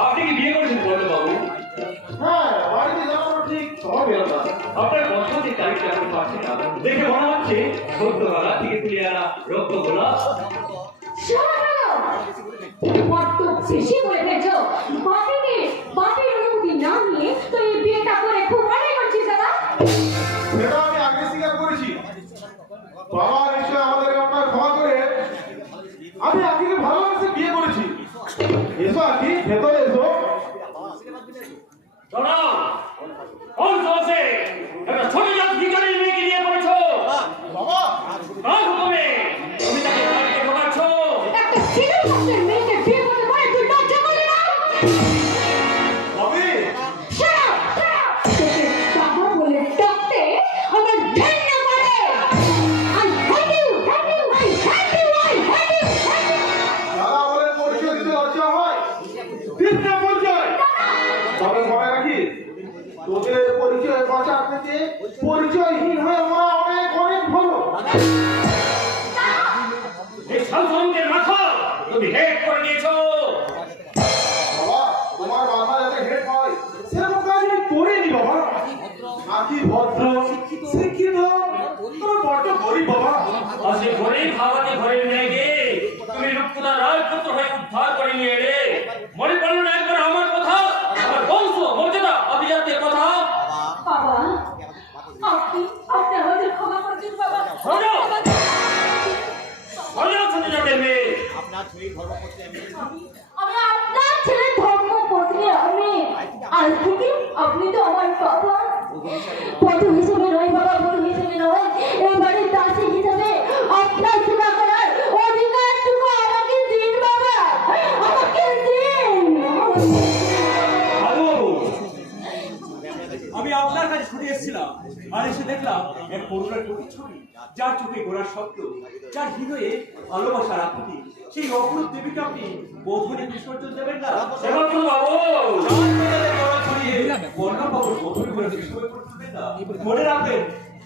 আপনি কি বিয়ে করেছেন বললো বাবু? হ্যাঁ, বাড়িতে যাওয়ার ঠিক সময় বেরো না। আপনার বছরের তারিখটা এখন পাচ্ছি না, দেখে মনে হচ্ছে সত্য গলা থেকে তুলে আনা রক্ত গোলা। বেশি বলে ফেলছো। বাপের অনুমতি না নিয়ে তো এই বিয়েটা করে খুব মনে করছিস দাদা? সেটা আমি আগে স্বীকার করেছি। বাবা নিশ্চয় আমাদের আপনার ক্ষমা করে আমি আখিকে ভালোবেসে বিয়ে করেছি। এসো আখি, ভেতরে এসো। ছোট জাত ভিখারির মেয়েকে নিয়ে করেছো বাবা, কার হুকুমে তুমি তাকে বাড়িতে ঢোকাচ্ছ? একটা ছেলের মধ্যে মেয়েকে বিয়ে করতে পারে তুই লজ্জা করলি না? ভাবি, বাবা বলে ডাকতে আমার ঘৃণা করে। I hate you, hate you, I hate you, I hate you, hate you. দাদা বলে পরিচয় দিতে লজ্জা হয়, তিনটা পরিচয়। তবে মনে রাখিস, তোদের পরিচয় বাঁচার থেকে পরিচয়হীন হয়ে আমরা অনেক অনেক ভালো। এই সংসারকে রাখো, তুমি হেড করে দিয়েছো। বাবা, তোমার মাথা যাতে হেড হয় সেরকম কাজ আমি করিনি বাবা। আখি ভদ্র, শিক্ষিত, তবে বড্ড গরিব বাবা। আজকে ঘরে খাওয়াতে ঘরের মেয়েকে তুমি রূপকথা রাজপুত্র হয়ে উদ্ধার করে নিয়ে এলে। মনে পড়লো না একবার আমার কথা, আমার বংশ মর্যাদা অভিজাতের কথা? বাবা, আপনি আমাদের ক্ষমা করে দিন বাবা। ছোট জাতের মেয়ে, আমি আপনার ছেলের ধর্মপত্নী। আমি আজ থেকে আপনি তো আমার বাবা। বধূ হিসেবে নয় বাবা, বধূ হিসেবে নয়, এই বাড়ির দাসী হিসেবে আপনার সেবা করার অধিকারটুকু আমাকে দিন বাবা, আমাকে দিন। আমি আপনার কাছে ছুটে এসেছিলাম, আর এসে দেখলাম এক করুণার প্রতিচ্ছবি, যার চোখে গোড়ার শব্দ, যার হৃদয়ে ভালোবাসার আকুতি। সেই অপরূপ দেবীকে আপনি বোধনে বিসর্জন দেবেন না? মনে রাখবেন,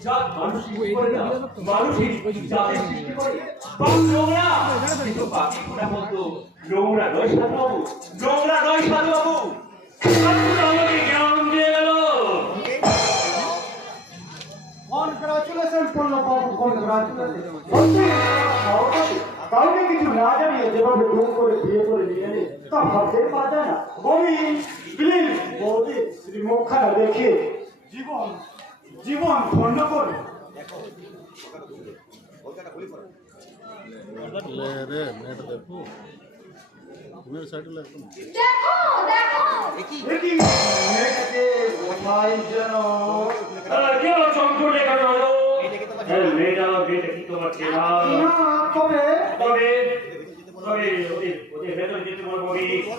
জাত মানুষ সৃষ্টি করে না, মানুষই জাতের সৃষ্টি করে। নোংরা, কিন্তু বাকি গুণা বলতো নোংরা নয় সাধুবাবু, নোংরা নয় সাধুবাবু। আমাকে জ্ঞান দিয়ে গেল। কনগ্রাচুলেশন করলো বাবু, কনগ্রাচুলেশন। কাউকে কিছু না জানিয়ে যেভাবে ডুম করে বিয়ে করে নিয়ে এলে তা ভাবতে পারা যায় না। বৌদি, প্লিজ বৌদি, মুখখানা দেখে জীবন জীবন ধন্য করে। রে নেট দেখো মেরে সাইড লাগতো না। দেখো দেখো দেখি মেয়েটাকে কোথায় যেন কেউ চমকে দেখা গেল। মেয়েটা বিয়েটা কি তোমার চেনা? তবে তবে তবে ওদের ভেতরে যেতে বলবো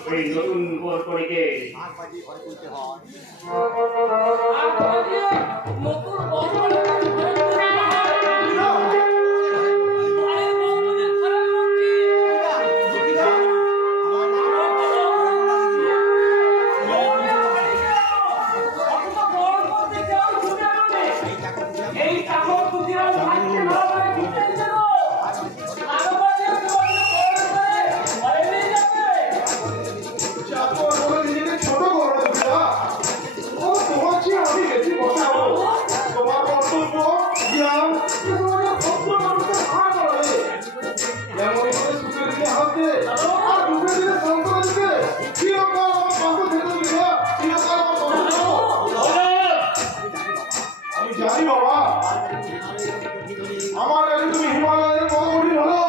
ওই নতুন পরিকে আমার কাছে তুমি হিমালয়ের মতো কঠিন হলো,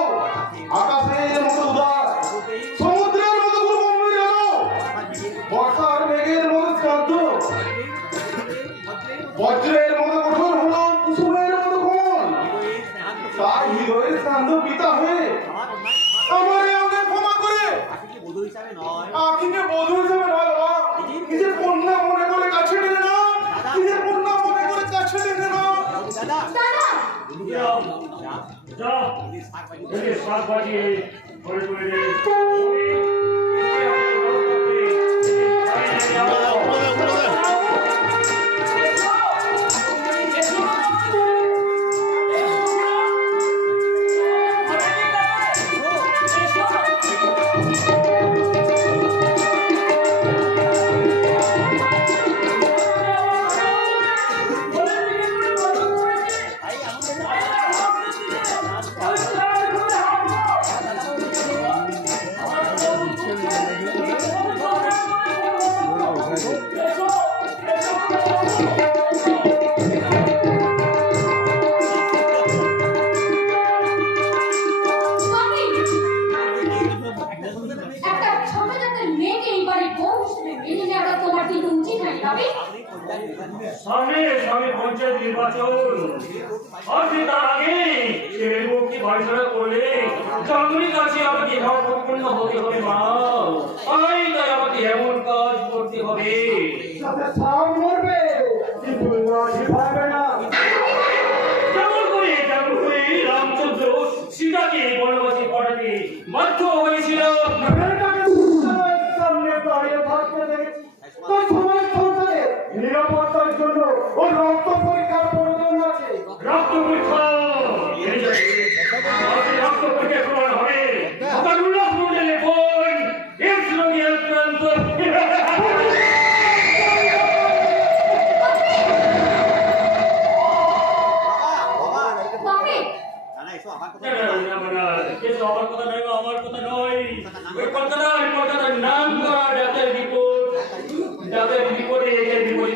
আকাশের মতো উদার, সমুদ্রের মতো গম্ভীর হলো, বর্ষার মেঘের মতো শান্ত, বজ্রের মতো কঠোর হলো, কুসুমের মতো কোমল। তার হৃদয়ের শান্ত পিতা হয়ে আমারে আমাকে ক্ষমা করে আখিকে বধূ হিসাবে নয় বাবা, নিজের কন্যা মনে করে কাছে টেনে নাও, নিজের কন্যা মনে করে কাছে টেনে নাও। শাক বাজিয়ে করে পঞ্চায়েত নির্বাচন আর যে তার আগে ছেলের মুক্তি বাড়ি ছাড়া করলে জন্মের কাছে আমাকে ভাবপূর্ণ হতে হবে মা তাই আমাকে এমন কাজ করতে হবে সাথে সাপ মরবে কিন্তু লাঠি পাবে না। যেমন করে রামচন্দ্র সীতাকে বনবাসে পাঠাতে বাধ্য হয়েছিল। মেয়েটাকে বিদ্যালয়ের সামনে দাঁড়িয়ে থাকতে দেখেছি। তাই সমাজ সংসারে নিরাপত্তার জন্য ও রক্ত পরীক্ষার প্রয়োজন আছে। রক্ত পরীক্ষা রক্ত পরীক্ষা করা হবে উল্লাস মন্ডলে বোন এর সঙ্গে আক্রান্ত বাপরে আমার কথা নয় আমার কথা নয় ওই কলকাতার নাম করা ডাক্তার রিপোর্টে ওই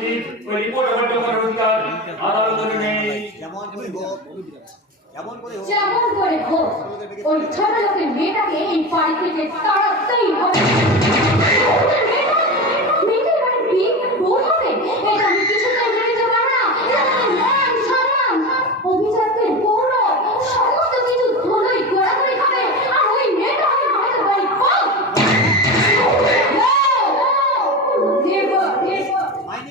রিপোর্ট আমার দেওয়ার অধিকার আদালতে নেই। যেমন করে হোক ওই ছোট লোকের মেয়েটাকে এই বাড়ি থেকে তাড়াতেই হবে। মেয়েটা এবারে বিয়ে বউ হবে এটা আমি কিছুতেই মেনে নিতে পারবো না। এটা আমার মান সম্মান অভিজাতের গৌরব সমস্ত কিছু ধুলোই গড়াগড়ি খাবে আর ওই মেয়েটা হবে আমাদের বাড়ি বউ।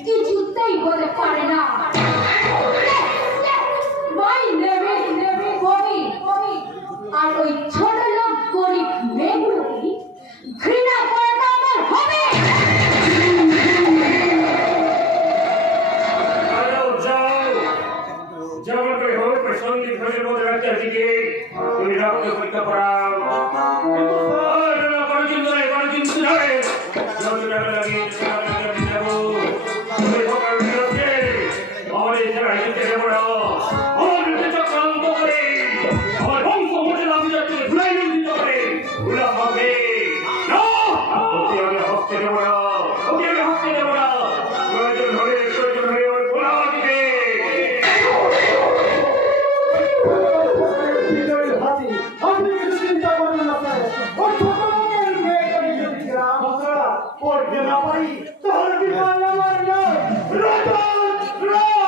কিছুতেই হতে পারে না। আর ওই ছোট লোক গরিব মেয়েগুলোকে ঘৃণা করাটা আমার হবে। যেমন করে হোক সঙ্গীত ঘরের মধ্যে ডাক্তার দিকে তুমি রক্ত পরীক্ষা করাও কোনো চিন্তা নেই কোনো চিন্তা নেই যত টাকা লাগে যাবো তুমি সকাল বিরোধে আমার এই জায়গায় যেতে দেবো না আমার বিরুদ্ধে চক্রান্ত করে আমার বংশ মোটে লাভ যাচ্ছে ভুলাই নির্দিষ্ট করে ভুলা হবে না ওকে আমি হস্তে দেবো না ওকে আমি হস্তে দেবো না প্রয়োজন হলে ওই ভোলা দিবে বিজয়ের হাতি আপনি কিছু চিন্তা করবেন না স্যার। ও ছোট লোকের মেয়েটাকে যদি গ্রাম ছাড়া করতে না পারি তাহলে বিজয় আমার নয় রতন রায়।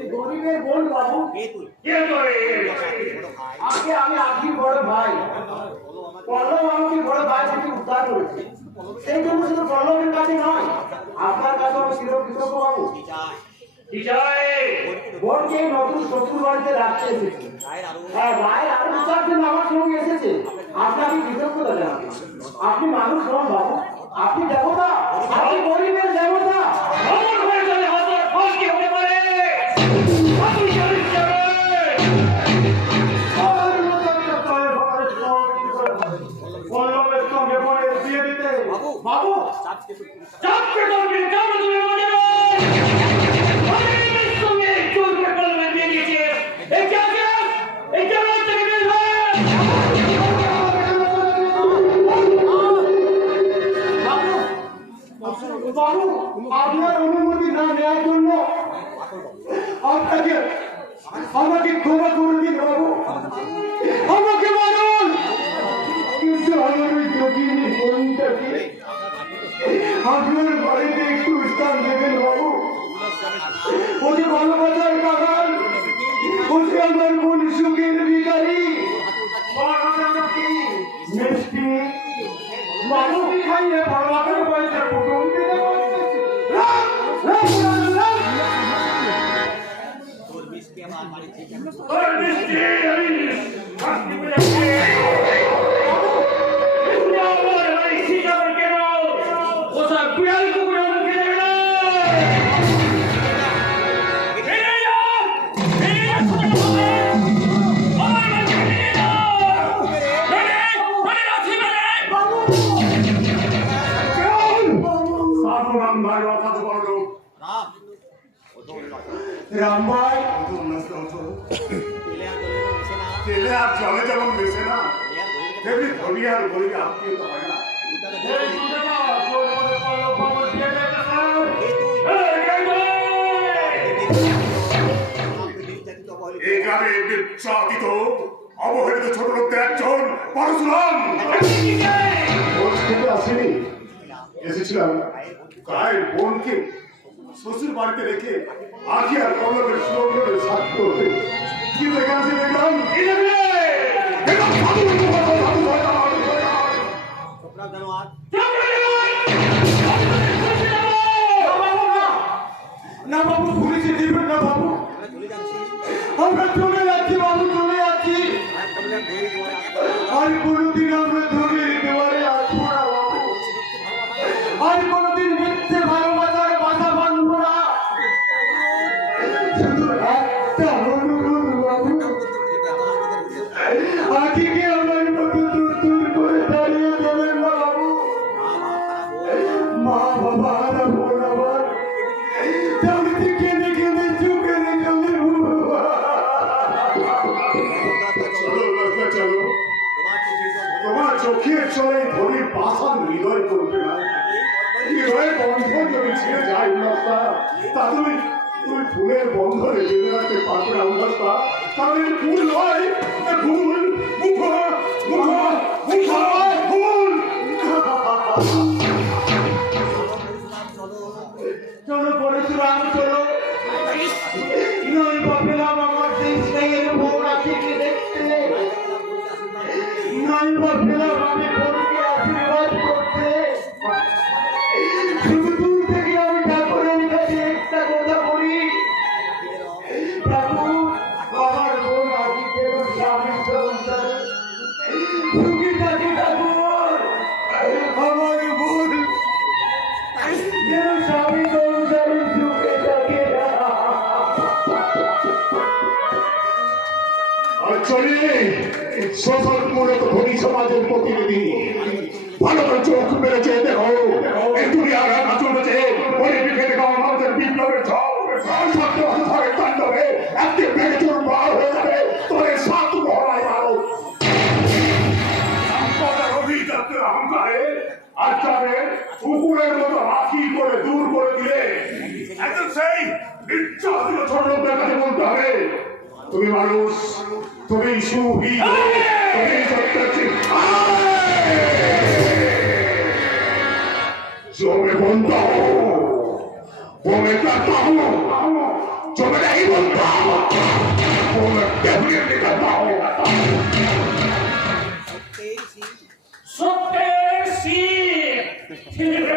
এই গরিবের বোন বাবু আজকে আমি আপনি বড় ভাই পল্লব আমাকে বড় ভাই থেকে উদ্ধার করেছে সেই জন্য শুধু পল্লবের কাছে নয় আপনার কাছে আমি চিরকৃতজ্ঞ বাবু। বোনকে এই নতুন শ্বশুর বাড়িতে রাখতে এসেছি। হ্যাঁ ভাইয়ের আরো দু চারজন আমার সঙ্গে এসেছে আপনাকে কৃতজ্ঞতা জানাবো। আপনি মানুষ নন বাবু আপনি দেবতা আপনি গরিবের দেবতা। পল্লবের সঙ্গে বোনের বিয়ে দিতে বাবু চাপকে দরবে কেন তুমি মনে এই সঙ্গে চোর করে কলমে দিয়ে দিয়েছে এই জায়গা থেকে বের হয় বাবু আপনার অনুমতি না নেওয়ার জন্য আমাকে ক্ষমা করে দিন বাবু আমাকে মারুন কিন্তু আমার ওই যোগিনী বোনটাকে আপনার বাড়িতে একটু স্থান দেবেন বাবু। ওকে ভালোবাসার কারণ ওকে আমার মন সুখের ভিখারি মিষ্টি মানুষ খাইয়ে বড় করে বলছে কুটুম দিতে বলতেছি ওই মিষ্টি আমি শাস্তি করে আসছি আমার এই শিকার কেন ওসব বিড়াল কুকুরের মুখে দেবে না রাম ভাই তেলে আর জলে যেমন মেশে না তেমনি ধরি আর গরিবে আত্মীয়তা হয় না। এই গ্রামে নির্যাতিত অবহেলিত ছোট লোকদের একজন পরশুরাম এসেছিলাম গায়ের বোনকে শ্বশুর বাড়িতে রেখে আখি আর কমলের সুরক্ষের সাথে করতে কি দেখাচ্ছি দেখলাম কি দেখলে? দেখলাম সাধু সাধু সাধু সাধু না বাবু পুলিশে দিবেন না বাবু আমরা চলে যাচ্ছি বাবু চলে যাচ্ছি আর কোনোদিন আমরা ধরে দেওয়ারে আসবো না বাবু আর কোনোদিন মিথ্যে ভালোবাসার বাধা বাঁধবো না শুধু একটা অনুরোধ বাবু আজকে আমার মতো দূর দূর করে দাঁড়িয়ে দেবেন না বাবু মা বাবা আর বোন আমার তাহলে কেঁদে কেঁদে চোখের জলে চলো লক্ষ্য চলো তোমার চোখের চলে ধরে পাশান হৃদয় করবে না হৃদয়ের বন্ধন যদি ছিঁড়ে যায় উল্লাসটা তা তুমি ফুলের বন্ধনে বেঁধে রাখতে পারবে না উল্লাসটা কারণ এটা ফুল নয় এটা ফুল মুখা মুখা মুখা ফুল চলো পরশুরাম চলো নই ভাবলাম আমার সেই স্নেহের বউ রাখিকে দেখতে নই ভাবলাম আমি বোনকে আশীর্বাদ করতে শুধু দূর থেকে আমি ঠাকুরের কাছে একটা কথা বলি ঠাকুর আমার বোন আখিকে স্বামীর সংসারে সুখী থাকে ঠাকুর আমার বোন যেন স্বামী সংসারে সুখে থাকে আর চলে শোষণ মূলত ধনী সমাজের প্রতিনিধি ভালো করে চোখ মেরেছে দেখো এই দুনিয়ার রাখা চলেছে ওই দিকে দেখো আমাদের বিপ্লবের ঝড় সত্য অন্তরের তাণ্ডবে একটি ভেঙে চুর বার হয়ে যাবে তোরে সাত মহড়ায় আরো সম্পদের অভিজাতের অহংকারে আর যাবে কুকুরের মতো আখি করে দূর করে দিলে একদম সেই নির্যাতিত ছোট লোকের কাছে বলতে হবে তুমি মানুষ তুমি সুখী তুমি সত্যি জমে বন্ধ বমে করता हूँ जो मैं नहीं बोलता वो मैं डेफिनेटली करता हूँ সত্যের শীত